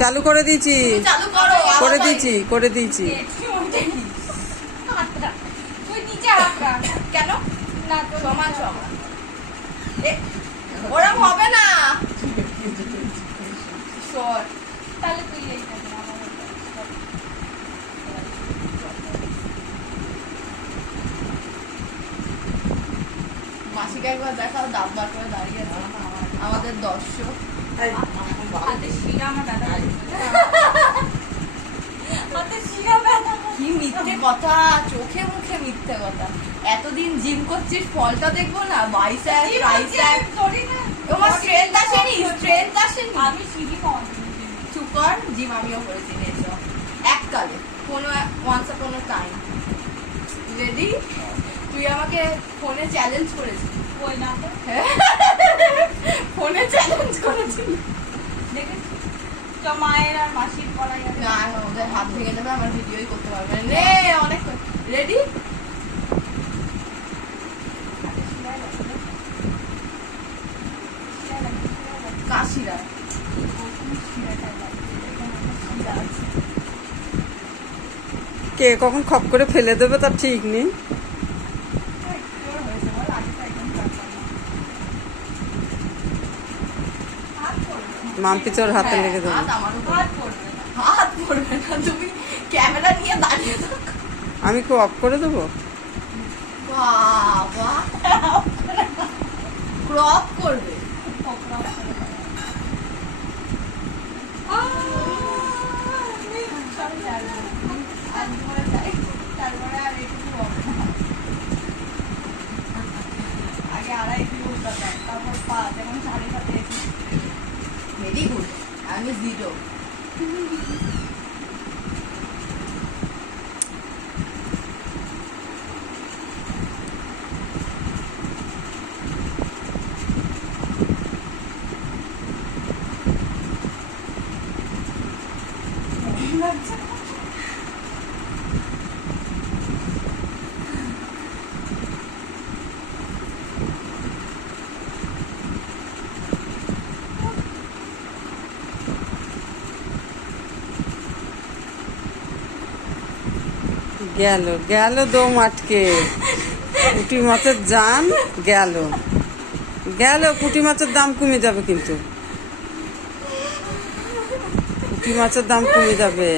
চালু করে দিয়েছি। চালু করে দিয়েছি করে দিয়েছি। কেন? না সমান সমান। ওরম হবে না। তাহলে তুই। মাসিকে একবার দেখাও দাবদার করে দাঁড়িয়ে আছে আমাদের দর্শক। হাতে শিরা আমার ব্যথা হাতে শিরা ব্যথা কি মিথ্যে কথা? চোখে মুখে মিথ্যে কথা। এতদিন জিম করছিস ফলটা দেখব না? বাইস্যাপ ট্রাইস্যাপ আমি করি না। তোমার স্ট্রেংথ আসেনি? স্ট্রেংথ আসেনি? আমি সিঁড়ি চুপ কর জিম আমিও করেছি নেছো এককালে কোনো ওয়ান্স কোনো টাইম রেডি তুই আমাকে ফোনে চ্যালেঞ্জ করেছিস। ওই না ফোনে চ্যালেঞ্জ করেছিস মায়ের আর মাসির করাই না না, ওদের হাত ভেঙে যাবে আমার ভিডিওই করতে পারবে অনেক রেডি। কাশিরা। কে কখন খপ করে ফেলে দেবে তার ঠিক নেই ওই, তোর হয়েছে বল, আগে তো একদম পারতাম না। হাত পড়বে না। মাম্পিচোর হাতে লেগে দেবে হাত আমার উপর। হাত পড়বে না। হাত পড়বে না তুমি ক্যামেরা নিয়ে দাঁড়িয়ে থাকো। আমি কি অফ করে দেবো? ক্রপ করবে। দেবে। আড়াই কিলো তারপর পাঁচ, এখন সাড়ে এসে ভেরি গুড আমি জিরো। লাগছে গেল গেল দম আটকে পুঁটি মাছের জান গেল। গেল পুঁটি মাছের দাম কমে যাবে কিন্তু। পুঁটি মাছের দাম কমে যাবে।